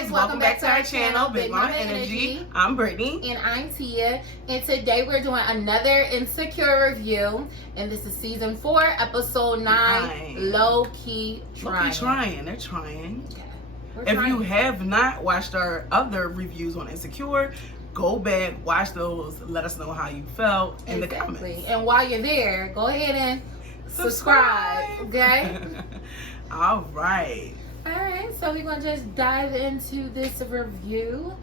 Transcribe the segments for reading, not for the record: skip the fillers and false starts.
guys, welcome back to our channel, Big Mama Energy. I'm Brittany. And I'm Tia. And today we're doing another Insecure review. And this is season 4, episode 9, Lowkey Trying. Lowkey Trying. They're trying. Yeah, if you have not watched our other reviews on Insecure, go back, watch those, let us know how you felt in the comments. And while you're there, go ahead and subscribe. Okay? Alright, so we're gonna just dive into this review.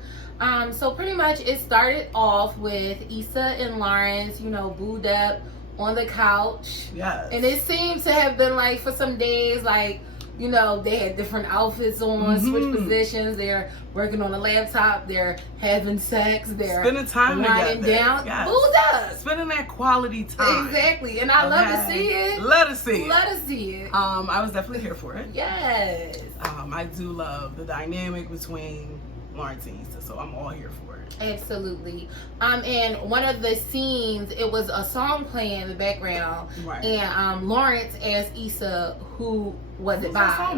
So pretty much it started off with Issa and Lawrence, booed up on the couch. Yes. And it seemed to have been like for some days, like, they had different outfits on, switch positions, they're working on a laptop, they're having sex, they're spending time lying down, booed up. Spending that quality time. Exactly. And I love to see it. Let us see it. Let us see it. I was definitely here for it. Yes. I do love the dynamic between Lawrence and Issa, so I'm all here for it. Absolutely. And one of the scenes, it was a song playing in the background, right? And Lawrence asked Issa who was it by.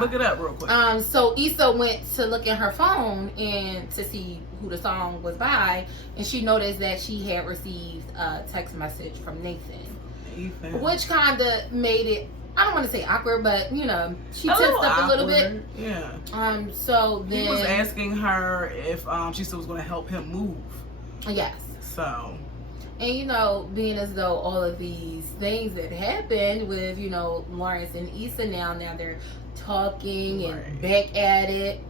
Look it up real quick. So Issa went to look at her phone and to see who the song was by, and she noticed that she had received a text message from Nathan. Which kind of made it, I don't want to say awkward, but she tensed up a little bit. Yeah. So then he was asking her if she still was going to help him move. Yes. So. And being as though all of these things that happened with Lawrence and Issa now they're talking and back at it.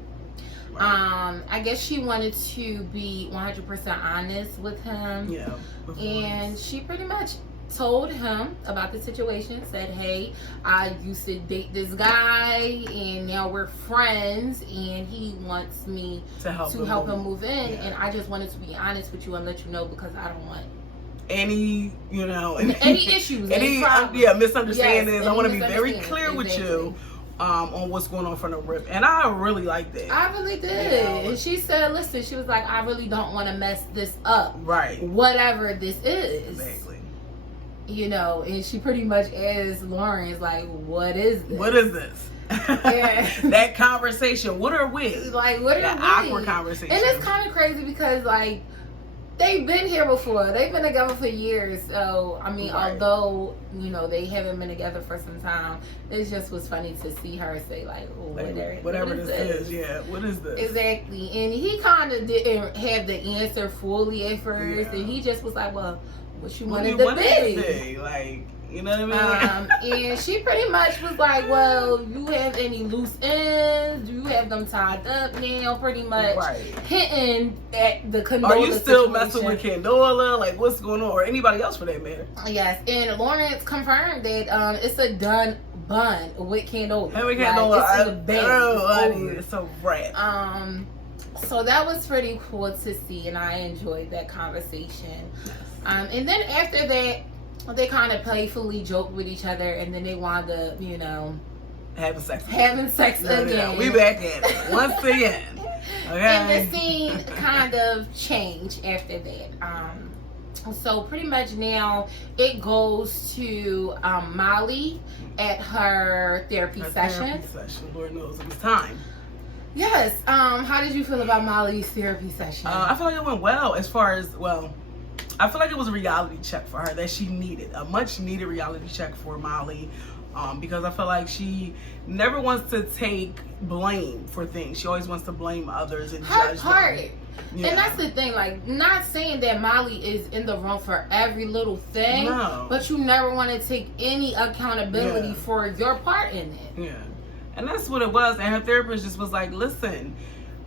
I guess she wanted to be 100% honest with him. Yeah. And she pretty much told him about the situation, said, hey, I used to date this guy and now we're friends and he wants me to help him move in, and I just wanted to be honest with you and let you know because I don't want any issues, any misunderstandings. Yes, I want to be very clear with you on what's going on from the rip, and I really like that. I really did. And she said, listen, she was like, I really don't want to mess this up, right? Whatever this is, exactly. And she pretty much asked Lawrence, like, what is this? What is this? Yeah. That conversation. What are we? Like, what are that we? Awkward conversation. And it's kind of crazy because, like, they've been here before. They've been together for years. So, I mean, although, they haven't been together for some time, it just was funny to see her say, like, whatever this is. Yeah, what is this? Exactly. And he kind of didn't have the answer fully at first. And he just was like, well, what you wanted to be. Like, you know what I mean? And she pretty much was like, well, you have any loose ends? Do you have them tied up now? Pretty much hinting at the Condola. Are you still situation. Messing with Condola? Like, what's going on? Or anybody else for that matter? Yes. And Lawrence confirmed that it's a done bun with Condola. And with Condola, it's a wrap. So that was pretty cool to see, and I enjoyed that conversation. And then after that, they kind of playfully joked with each other, and then they wound up, having sex again. We back at it once again. Okay. And the scene kind of changed after that. So pretty much now it goes to Miley at her therapy session. Lord knows it was time. Yes. How did you feel about Miley's therapy session? I feel like it went well. I feel like it was a reality check for her that she needed, a much needed reality check for Miley, because I feel like she never wants to take blame for things. She always wants to blame others and judge them. Yeah. And that's the thing, like, not saying that Miley is in the wrong for every little thing, but you never want to take any accountability for your part in it. Yeah. And that's what it was. And her therapist just was like, listen,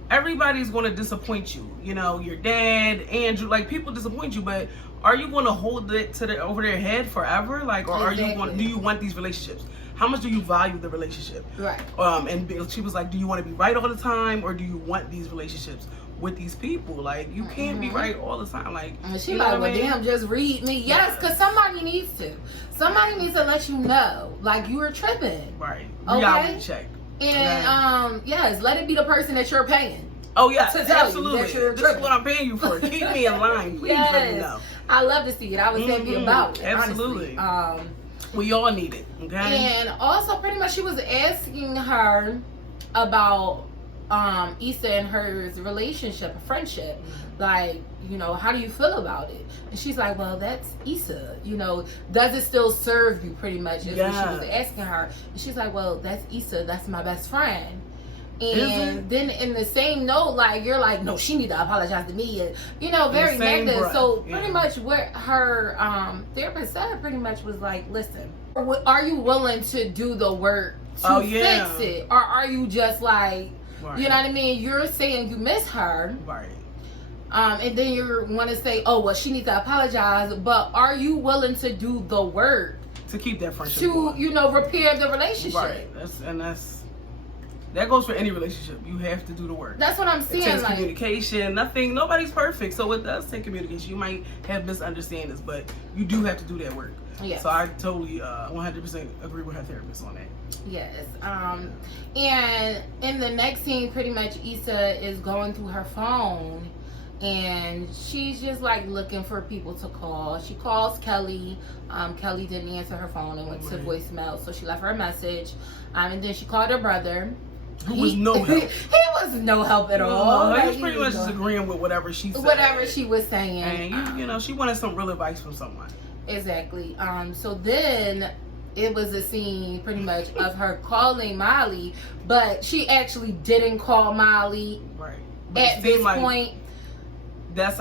everybody's going to disappoint you. Your dad, Andrew, like, people disappoint you, but are you going to hold it over their head forever? Like, or do you want these relationships? How much do you value the relationship? Right. And she was like, do you want to be right all the time, or do you want these relationships with these people? Like, you can't be right all the time. Like, she like, well, damn, just read me. Yes, because somebody needs to. Somebody needs to let you know, like, you were tripping. Right. Reality check. And yes, let it be the person that you're paying. Oh yes, absolutely. This is what I'm paying you for. Keep me in line, please. Let me know. I love to see it. I was happy about it. Absolutely. Honestly. We all need it. Okay. And also, pretty much, she was asking her about Issa and her relationship, friendship. Like, you know, how do you feel about it? And she's like, well, that's Issa. You know, does it still serve you, pretty much, is what she was asking her. And she's like, well, that's Issa. That's my best friend. And then in the same note, like, you're like, no, she need to apologize to me. And, you know, very negative. Breath. So pretty much what her therapist said pretty much was like, listen, are you willing to do the work to fix it? Or are you just like, you know what I mean? You're saying you miss her. Right. And then you want to say, oh, well, she needs to apologize. But are you willing to do the work to keep that friendship going? You know, repair the relationship? Right. That goes for any relationship. You have to do the work. That's what I'm saying. It takes like, communication. Nobody's perfect. So it does take communication. You might have misunderstandings, but you do have to do that work. Yes. So I totally 100% agree with her therapist on that. Yes. And in the next scene, pretty much Issa is going through her phone and she's just like looking for people to call. She calls Kelly. Kelly didn't answer her phone and went to voicemail, so she left her a message. And then she called her brother. Who was no help. He was no help at all. He was pretty much just agreeing with whatever she said. Whatever she was saying. And you know, she wanted some real advice from someone. Exactly. So then it was a scene pretty much of her calling Miley, but she actually didn't call Miley. Right. At this point. That's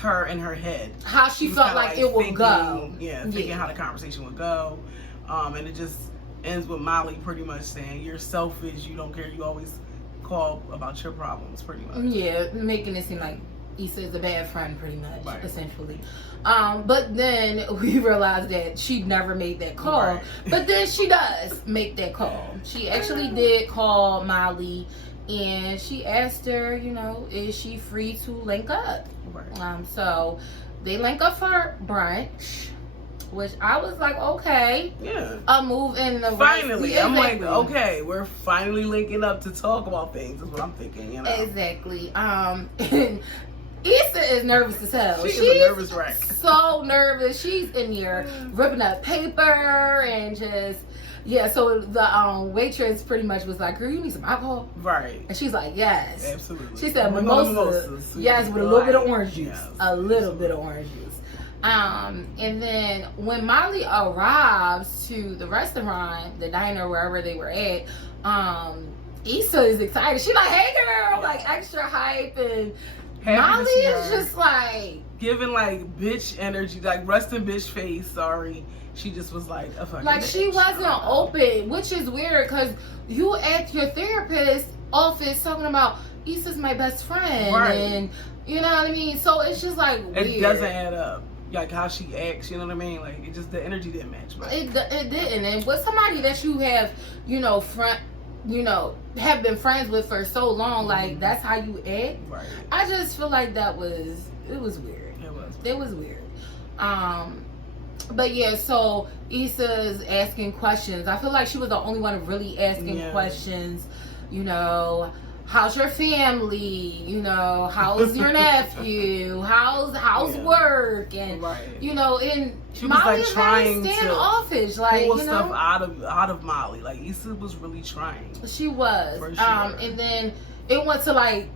her in her head. How she felt like it would go. Yeah, thinking how the conversation would go. And it just ends with Miley pretty much saying, you're selfish, you don't care, you always call about your problems, pretty much. Yeah, making it seem like Issa is a bad friend, pretty much, essentially. But then we realized that she never made that call. Right. But then she does make that call. She actually did call Miley, and she asked her, you know, is she free to link up? Right. So they link up for brunch, which I was like, okay. Yeah. A move in the finally. I'm like, okay, we're finally linking up to talk about things. Is what I'm thinking, you know. Exactly. And Issa is nervous as hell. She's a nervous wreck. So nervous. She's in here ripping up paper and just so the waitress pretty much was like, girl, you need some alcohol? Right. And she's like, yes. Absolutely. She said mimosas. Yes, with a little bit of orange juice. Yes, a little bit of orange juice. And then when Miley arrives to the restaurant, the diner, wherever they were at, Issa is excited. She's like, hey girl, like extra hype, and Miley is just like giving like bitch energy, like resting bitch face. Sorry, she just was like a fucking like bitch. She wasn't open, which is weird because you at your therapist's office talking about Issa's my best friend, and you know what I mean. So it's just like weird. It doesn't add up. Like how she acts, you know what I mean? Like it just, the energy didn't match. But it didn't. And with somebody that you have, you know, have been friends with for so long, like that's how you act. Right. I just feel like it was weird. It was weird. But yeah, so Issa's asking questions. I feel like she was the only one really asking questions. You know, how's your family? You know, how's your nephew? How's work? And you know, and she was Miley like trying to standoffish, like pull you know, stuff out of Miley. Like Issa was really trying. She was. For sure. And then it went to like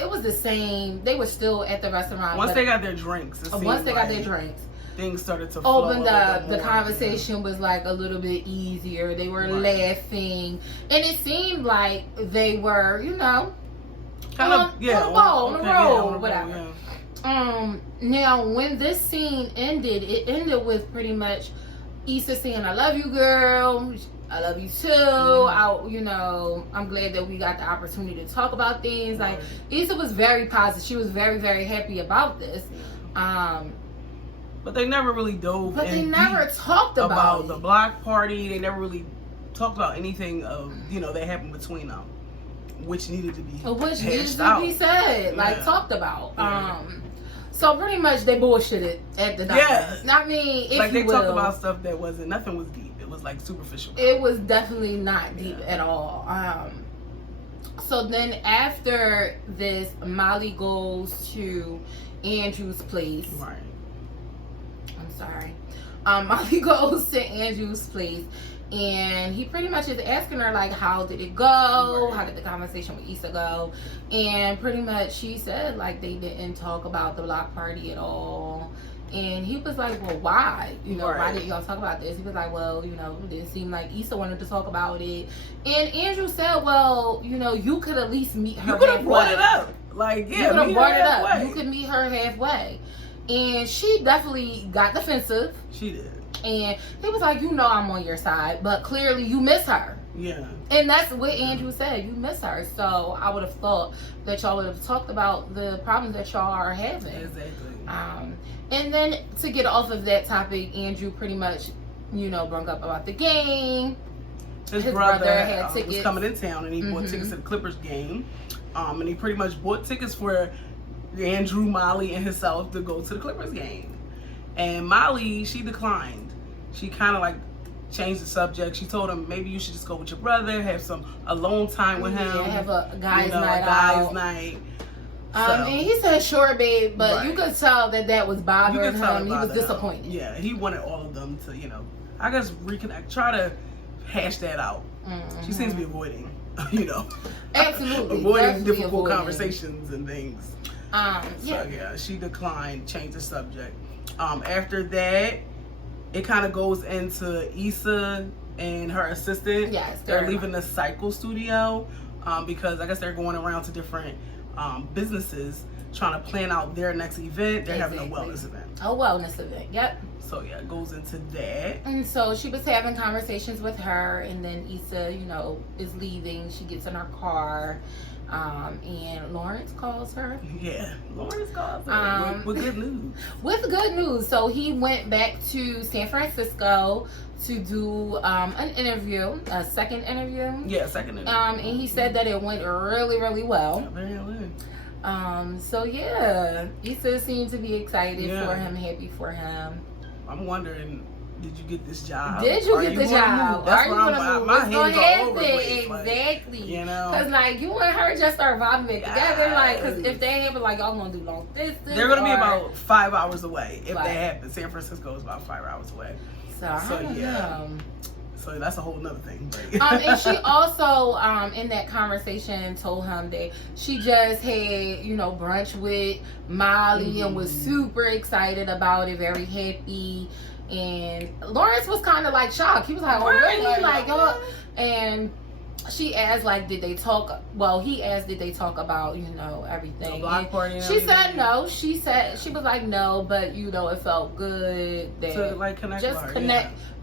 it was the same. They were still at the restaurant. Once they got their drinks, things started to opened up. The conversation was like a little bit easier. They were laughing, and it seemed like they were, you know, on the road, whatever. Now when this scene ended, it ended with pretty much Issa saying, "I love you, girl. I love you too. You know, I'm glad that we got the opportunity to talk about things." Like Issa was very positive. She was very, very happy about this. But they never really dove. But they never talked about the block party. They never really talked about anything of that happened between them, which needed to be said, like talked about. So pretty much they bullshitted at the diner. Yeah. I mean, if like they you will, talked about stuff that nothing was deep. It was like superficial. It was definitely not deep at all. So then after this, Miley goes to Andrew's place. Right. I'm sorry. Miley goes to Andrew's place, And he pretty much is asking her, like, how did it go? Right. How did the conversation with Issa go? And pretty much she said, like, they didn't talk about the block party at all. And he was like, well, why? You know, why didn't y'all talk about this? He was like, well, you know, it didn't seem like Issa wanted to talk about it. And Andrew said, well, you know, you could at least meet her halfway. You could have brought it up. Like, yeah, you could have brought it up. You could meet her halfway. And she definitely got defensive. She did. And he was like, you know I'm on your side, but clearly you miss her. Yeah. And that's what Andrew said. You miss her. So I would have thought that y'all would have talked about the problems that y'all are having. Exactly. And then to get off of that topic, Andrew pretty much, you know, brought up about the game. His brother had tickets. Was coming in town, and he bought tickets to the Clippers game. And he pretty much bought tickets for Andrew, Miley, and himself to go to the Clippers game. And Miley, she declined. She kind of like changed the subject. She told him maybe you should just go with your brother, have some alone time with him. Yeah, have a guy's night. And he said, sure, babe, but you could tell that was bothering him. He was disappointed. Yeah, he wanted all of them to, you know, I guess reconnect, try to hash that out. She seems to be avoiding, you know. Absolutely. avoiding difficult conversations and things. Yeah. So, yeah, she declined, changed the subject. After that, it kind of goes into Issa and her assistant. Yes. They're leaving the cycle studio because I guess they're going around to different businesses trying to plan out their next event. They're having a wellness event. A wellness event, yep. So yeah, it goes into that. And so she was having conversations with her, and then Issa, you know, is leaving. She gets in her car, and Lawrence calls her. Yeah, Lawrence calls her with good news. With good news. So he went back to San Francisco to do an interview, a second interview. Yeah, second interview. And he said that it went really, really well. Yeah, very well. So yeah, Issa seemed to be excited for him, happy for him. I'm wondering, did you get this job? Did you get the job? That's Are you gonna move? My hands all over the place. Exactly. Like, you know, because like you and her just start vibing it together. Like, because if they happen, like y'all gonna do long distance. They're gonna be about 5 hours away if that happens. San Francisco is about 5 hours away. So I don't know. So that's a whole nother thing. And she also, in that conversation, told him that she just had, you know, brunch with Miley and was super excited about it, very happy. And Lawrence was kind of like shocked. He was like, "Oh, really?" Like, oh. And she asked, like, did they talk? Well, he asked, did they talk about, you know, everything? The block party. She said no. She said she was like no, but you know, it felt good that to like connect,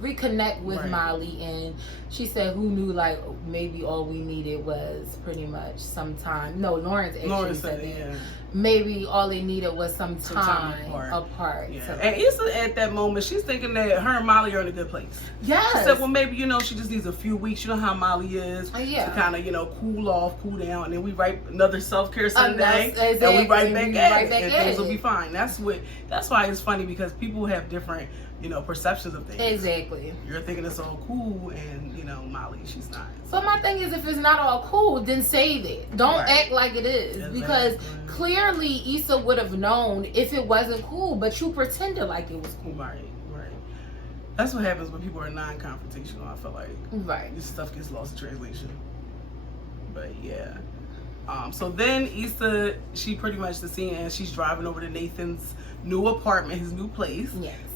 reconnect with Miley. And she said, who knew? Like maybe all we needed was pretty much some time. No, Lawrence actually said that. Yeah. Maybe all they needed was some time apart. Yeah. So. And Issa at that moment, she's thinking that her and Miley are in a good place. Yes. She said, well, maybe, you know, she just needs a few weeks. You know how Miley is. Yeah. To kind of, you know, cool off, cool down. And then we write another self-care Sunday. Exactly. And we right back at it. And things will be fine. That's why it's funny, because people have different, you know, perceptions of things. Exactly. You're thinking it's all cool, and, you know, Miley, she's not. But my thing is, if it's not all cool, then save it. Don't act like it is. Exactly. Because clearly Issa would have known if it wasn't cool, but you pretended like it was cool. Right. That's what happens when people are non-confrontational, I feel like. Right. This stuff gets lost in translation. But yeah. So then Issa, she pretty much the scene, and she's driving over to Nathan's new apartment, his new place,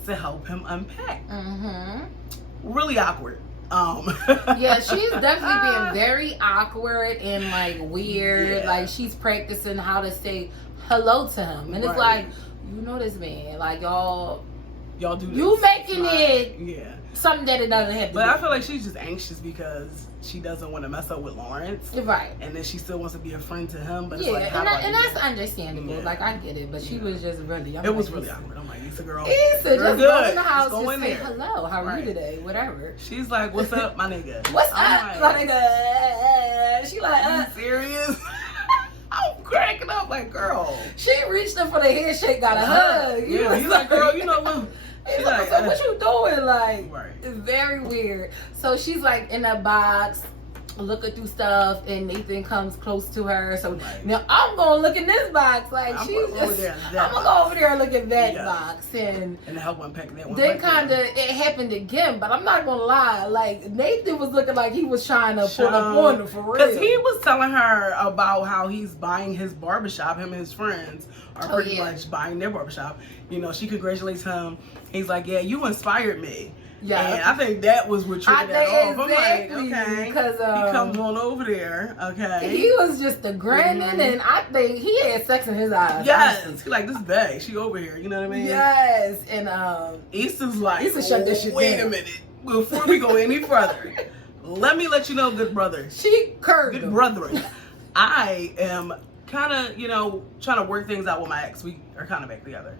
to help him unpack. Really awkward. Yeah, she's definitely being very awkward and like weird. Like she's practicing how to say hello to him, and it's like, you know, this man, like y'all do this. You making it something that it doesn't have to be. But I feel like she's just anxious because she doesn't want to mess up with Lawrence. Right. And then she still wants to be a friend to him. But it's and that's understandable. Yeah. Like, I get it. But she was just really... It was really awkward. I'm like, Issa, girl. Issa, just go in the house and say, hello, how are you today? Whatever. She's like, what's up, my nigga? What's up, my nigga? She like, are you serious? I'm cracking up like, girl. She reached up for the handshake, got a hug. Yeah, he's like, girl, you know what? She's like, so what you doing? Like, it's very weird. So she's like in a box, looking through stuff, and Nathan comes close to her. So Right. now I'm gonna look in this box, like I'm she's gonna go over just. there in that I'm gonna box. go over there and look at that Yeah. box, and help unpack that one. then right there. kind of it happened again. But I'm not gonna lie, like Nathan was looking like he was trying to pull up on her for real. Because he was telling her about how he's buying his barbershop. Him and his friends are pretty much buying their barbershop. You know, she congratulates him. He's like, yeah, you inspired me. Yeah. And I think that was what triggered that off. Exactly, I'm like, okay. because he comes on over there, okay. He was just a grinning, and I think he had sex in his eyes. Yes. honestly. He like, this bae, she over here, you know what I mean? Yes, and Issa's like, Issa shut that shit wait down. a minute. Before we go any further, let me let you know, good brother. she curved Good him. brethren. I am kind of, you know, trying to work things out with my ex. We are kind of back together.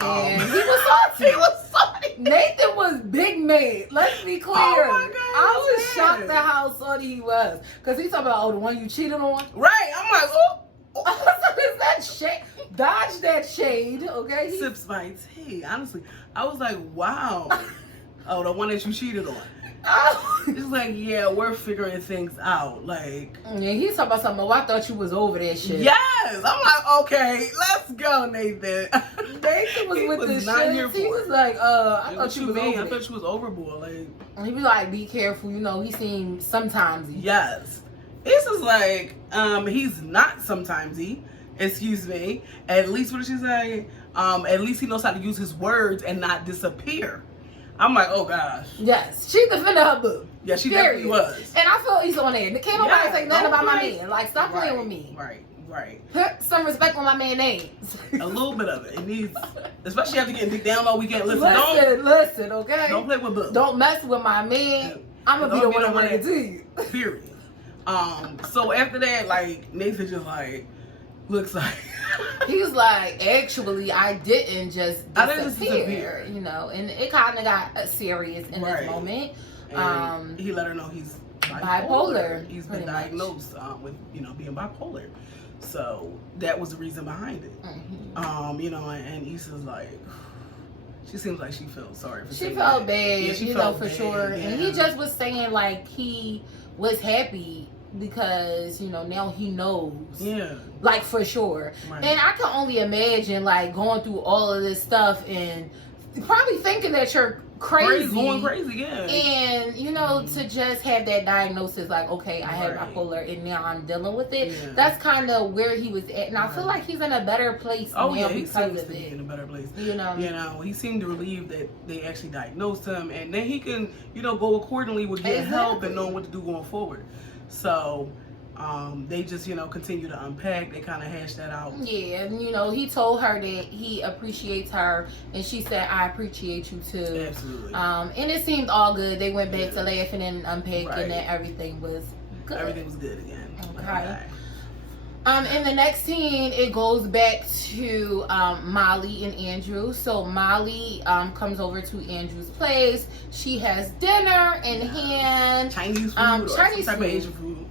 And he was salty. He was salty. Nathan was big made. Let's be clear. Oh my God, I was he shocked was. at how salty he was. Because he talking about, the one you cheated on. Right. I'm like, oh. So is that shade? Dodge that shade, okay? Sips my tea. Honestly, I was like, wow. Oh, the one that you cheated on. It's like, yeah, we're figuring things out. Like, Yeah, he's talking about something. Oh, I thought you was over that shit. yes. I'm like, okay, let's go, Nathan. Nathan was He with was this not shit. here He for was it. like, I What thought you was mean? over I it. thought you was overboard. Like, And he was like, be careful. You know, he seemed sometimes. yes. This is like, he's not sometimes excuse me. At least, what did she say? At least he knows how to use his words and not disappear. I'm like, oh gosh. Yes, she defended her boo. Yeah, she Period. definitely was. And I feel Issa on there. Can't nobody Yeah, say nothing don't about my play. man. Like, stop playing with me. Right. Put some respect on my man's name. A little bit of it. It needs, especially after getting deep down all weekend. Listen, Listen, okay? don't play with Boo. Don't mess with my man. I'm gonna be the one to run it to you. Period. So after that, like, Nathan just like looks like He was like, actually, I didn't just I didn't just disappear, disappear. you know, and it kind of got serious in Right. this moment. and he let her know he's Bipolar, He's been pretty much. diagnosed with, you know, being bipolar. So that was the reason behind it. Mhm. You know, and Issa's like, she seems like she feels sorry for She saying felt that. bad, Yeah, she you felt know, for bad, sure. yeah. And he just was saying like he was happy because, you know, now he knows. Yeah. Like, for sure. Right. And I can only imagine like going through all of this stuff and probably thinking that you're crazy. Going crazy, yeah. And, you know, to just have that diagnosis, like, okay, I have Right. bipolar and now I'm dealing with it. Yeah. That's kind of where he was at. And I feel Right. like he's in a better place Oh now yeah, he because seems of to be in it. a better place. You know? You know, he seemed relieved that they actually diagnosed him, and then he can, you know, go accordingly with getting help and Exactly. knowing what to do going forward. So, they just, you know, continue to unpack. They kind of hash that out. Yeah, and you know, he told her that he appreciates her, and she said, "I appreciate you too." Absolutely. And it seemed all good. They went back Yeah. to laughing and unpacking, Right. and everything was good. Everything was good again. Okay. In the next scene, it goes back to Miley and Andrew. So Miley comes over to Andrew's place. She has dinner in hand. Chinese food, or Chinese some type food. of Asian food.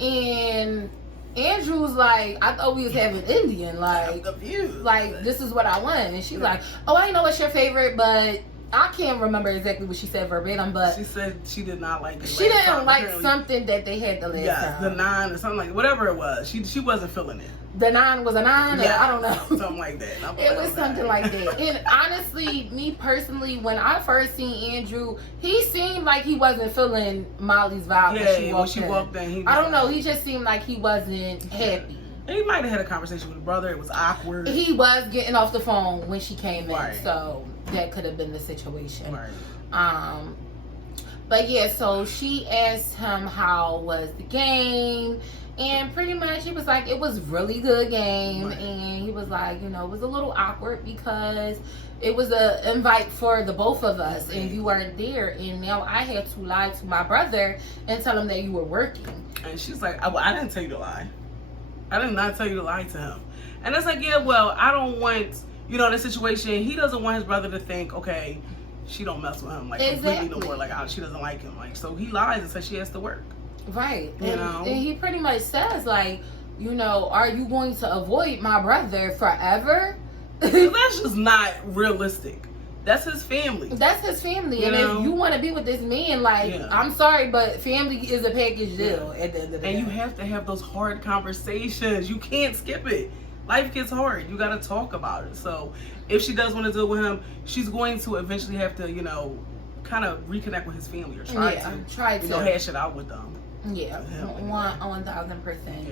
And Andrew's like, I thought we was having Indian. I'm Like, confused. this is what I want. And she's like, oh, I know what's your favorite, but I can't remember exactly what she said verbatim, but she said she did not like it. she last didn't time. like Apparently- something that they had the last Yes, time. the 9 or something like whatever it was. She wasn't feeling it. The 9 was a 9? Yeah, I don't know. Something like that. I'm It like, was okay. something like that. And honestly, me personally, when I first seen Andrew, he seemed like he wasn't feeling Molly's vibe Yeah, when she walked in. he was I don't know. like- He just seemed like he wasn't happy. He might have had a conversation with his brother. It was awkward. He was getting off the phone when she came Right. in, so that could have been the situation. Right. But yeah, so she asked him how was the game, and pretty much he was like, it was really good game. Right. And he was like, you know, it was a little awkward because it was a invite for the both of us, and you weren't there, and now I had to lie to my brother and tell him that you were working. And she's like, I didn't tell you to lie. I did not tell you to lie to him. And it's like, yeah, well, I don't want, you know, the situation. He doesn't want his brother to think, okay, she don't mess with him like completely no more. Like she doesn't like him. Like, so he lies and says she has to work. Right. You and, know? and he pretty much says, like, you know, are you going to avoid my brother forever? That's just not realistic. That's his family. That's his family. You and know? If you want to be with this man, like, I'm sorry, but family is a package deal at the end of the day. And you have to have those hard conversations. You can't skip it. Life gets hard. You got to talk about it. So if she does want to deal with him, she's going to eventually have to, you know, kind of reconnect with his family or try to you know, hash it out with them. Yeah, 1,000%.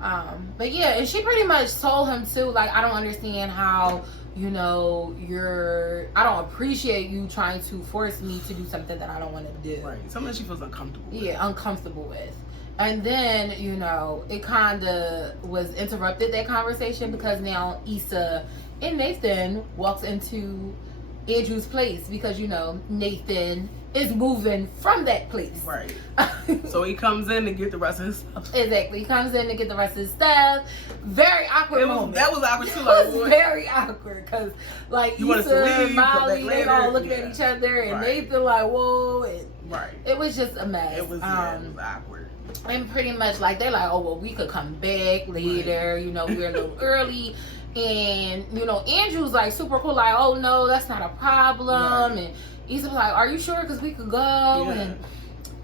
Yeah. But yeah, and she pretty much told him too, like, I don't understand how, you know, I don't appreciate you trying to force me to do something that I don't want to do. Right. Something she feels uncomfortable with. Yeah, uncomfortable with. And then, you know, it kind of was interrupted, that conversation, because now Issa and Nathan walks into Andrew's place because, you know, Nathan is moving from that place. Right. So he comes in to get the rest of his stuff. Exactly. He comes in to get the rest of his stuff. Very awkward moment. That was awkward too. It was very awkward because, like, Issa and Miley, they all looking at each other, and Nathan like, whoa. And it was just a mess. It was awkward. And pretty much, like, they're like, oh, well, we could come back later. Right. You know, we're a little early. And, you know, Andrew's like super cool, like, oh, no, that's not a problem. Right. And Issa was like, are you sure? Because we could go. Yeah. And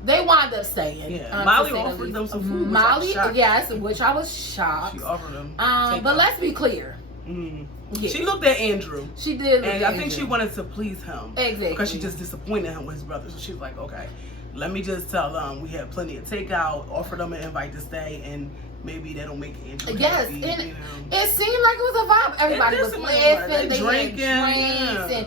they wound up staying. Yeah. Molly offered them some food. Molly, yes, which I was shocked. She offered them. But let's be clear. Yeah. She looked at Andrew. She did. And I think she wanted to please him. Exactly. Because she just disappointed him with his brother. So she was like, okay, let me just tell them we have plenty of takeout, offer them an invite to stay, and maybe that'll make Andrew happy. And you know? It seemed like it was a vibe. Everybody was laughing. They drinking. Had drinks. And,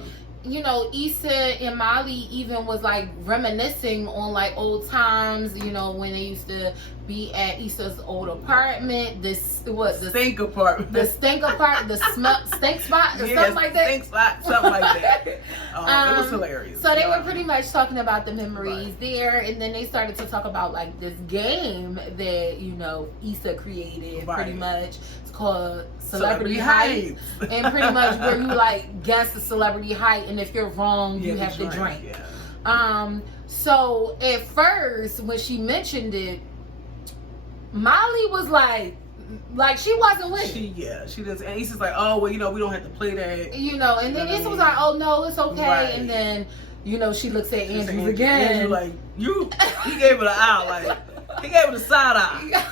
you know, Issa and Molly even was like reminiscing on like old times, you know, when they used to be at Issa's old apartment. The stink apartment, the stink spot, or something like that. Stink spot, something like that. It was hilarious. So they were pretty much talking about the memories there, and then they started to talk about like this game that, you know, Issa created. Pretty much, it's called Celebrity Height, and pretty much where you like guess the celebrity height, and if you're wrong, you have to drink. Yeah. So at first, when she mentioned it, Molly was like she wasn't with it. She does. And Issa's like, oh, well, you know, we don't have to play that. You know, and then Issa was like, oh, no, it's okay. Right. And then, you know, she looks at Andrew again. Andrew like, he gave her the eye, like, he gave her the side eye.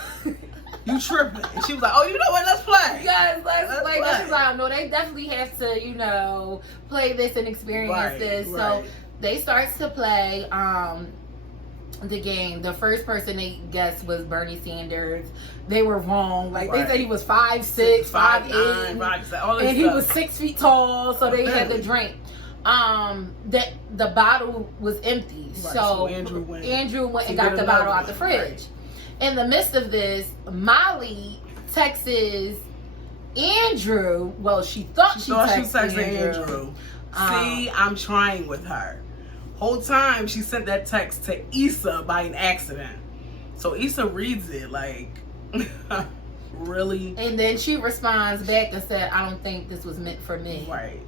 You tripping. And she was like, oh, you know what, let's play. Yes, let's play. She's like, no, they definitely have to, you know, play this and experience this. So they starts to play the game. The first person they guessed was Bernie Sanders. They were wrong. Like they said he was 5'6", 5'8", and he was 6 feet tall. So they had to drink. That the bottle was empty. So Andrew went and got the bottle out the fridge. In the midst of this, Molly texts Andrew. Well, she thought she texted Andrew. See, I'm trying with her. Whole time she sent that text to Issa by an accident. So Issa reads it like, really? And then she responds back and said, I don't think this was meant for me. Right.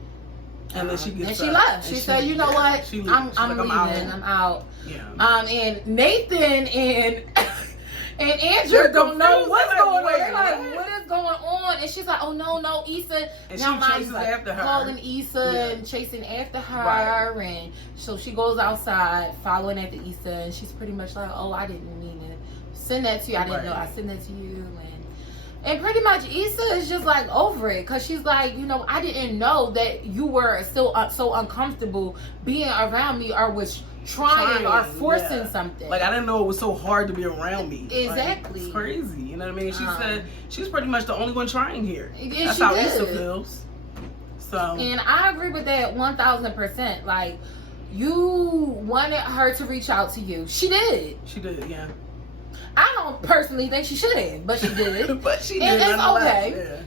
And then she gets and she left. She said, you know what? I'm leaving. I'm out. Yeah. And Nathan and Andrew don't know what's going on. They're like, what is going on? And she's like, oh, no, Issa. And now Molly's like calling Issa and chasing after her. Right. And so she goes outside following after Issa. And she's pretty much like, oh, I didn't mean to send that to you. I didn't know I sent that to you. And pretty much Issa is just like over it. Because she's like, you know, I didn't know that you were still so uncomfortable being around me or was trying or forcing something. Like, I didn't know it was so hard to be around me. Exactly. Like, it's crazy. You know what I mean? She said she's pretty much the only one trying here. That's how Issa feels. So. And I agree with that 1,000%. Like, you wanted her to reach out to you. She did. She did, yeah. I don't personally think she should have, but she did. But she did. And it's okay. Yeah.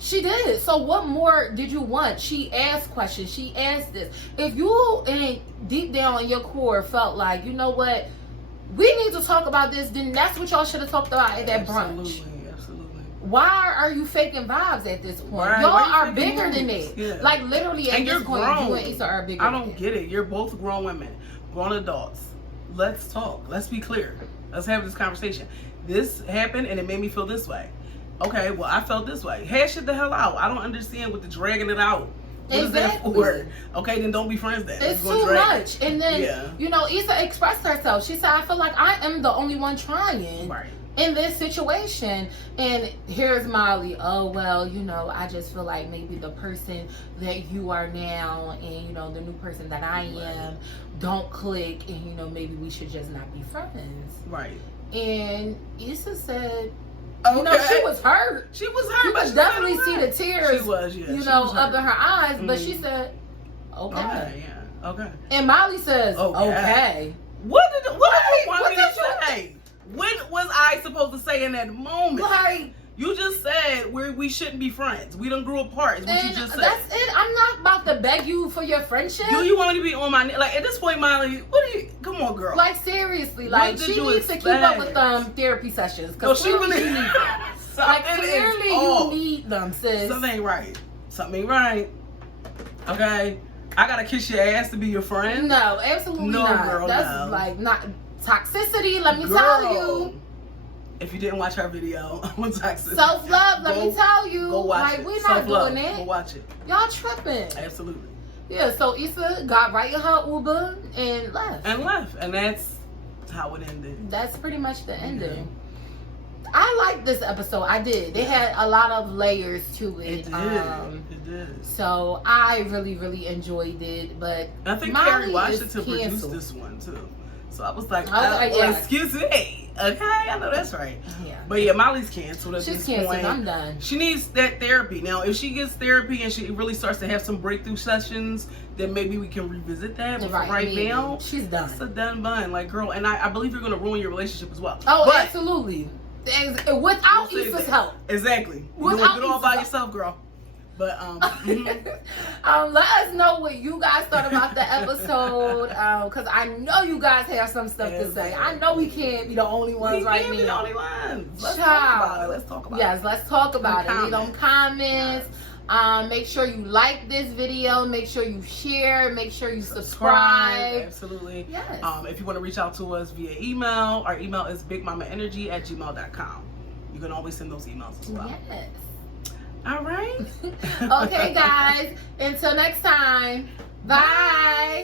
She did. So what more did you want? She asked questions. She asked this. If you, deep down in your core, felt like, you know what, we need to talk about this, then that's what y'all should have talked about at that brunch. Absolutely. Why are you faking vibes at this point? Right. Y'all are bigger than that. Yeah. Like, literally at this point, you and Issa are bigger. I don't get it. You're both grown women, grown adults. Let's talk. Let's be clear. Let's have this conversation. This happened and it made me feel this way. Okay, well, I felt this way. Hash it the hell out. I don't understand with the dragging it out. What is that for? Okay, then don't be friends then. It's too much. And then, you know, Issa expressed herself. She said, I feel like I am the only one trying. Right. In this situation. And here's Miley. Oh, well, you know, I just feel like maybe the person that you are now and, you know, the new person that I am don't click, and, you know, maybe we should just not be friends. Right. And Issa said, okay. You know, she was hurt. She was hurt. You could definitely see the tears. She was, yeah. You know, up in her eyes. But she said, okay. Yeah. Okay. And Miley says, okay. What did you want me to say? What was I supposed to say in that moment? Like, you just said we shouldn't be friends. We done grew apart. Is what you just said. That's it. I'm not about to beg you for your friendship. Do you want me to be on my like at this point, Miley? Come on, girl. Like seriously, like she needs to keep up with therapy sessions because she really needs them. Like clearly you need them, sis. Something ain't right. Something ain't right. Okay, I gotta kiss your ass to be your friend? No, absolutely not. Girl, that's like not toxicity. Let me tell you. If you didn't watch our video on toxicity, self-love, let me tell you. Go watch it. We're not doing it. Go watch it. Y'all tripping. Absolutely. Yeah, so Issa got right in her Uber and left. And that's how it ended. That's pretty much the ending. I liked this episode. I did. They had a lot of layers to it. It did. It did. So I really, really enjoyed it. But I think Miley Carrie Washington produced this one too. So I was like, excuse me. Okay, I know that's right. Yeah. But yeah, Miley's canceled at this point. I'm done. She needs that therapy. Now, if she gets therapy and she really starts to have some breakthrough sessions, then maybe we can revisit that. But right now, she's done. It's a done bun. Like, girl, and I believe you're going to ruin your relationship as well. Oh, absolutely. Without Issa's help. You're doing it all by yourself, girl. But let us know what you guys thought about the episode, because I know you guys have some stuff to say. I know we can't be the only ones right now. We can't be the only ones. Let's talk about it. Yes, let's talk about it. Leave them comments. Make sure you like this video. Make sure you share. Make sure you subscribe. Absolutely. Yes. If you want to reach out to us via email, our email is bigmamaenergy@gmail.com. You can always send those emails as well. Yes. All right. Okay, guys. Until next time. Bye.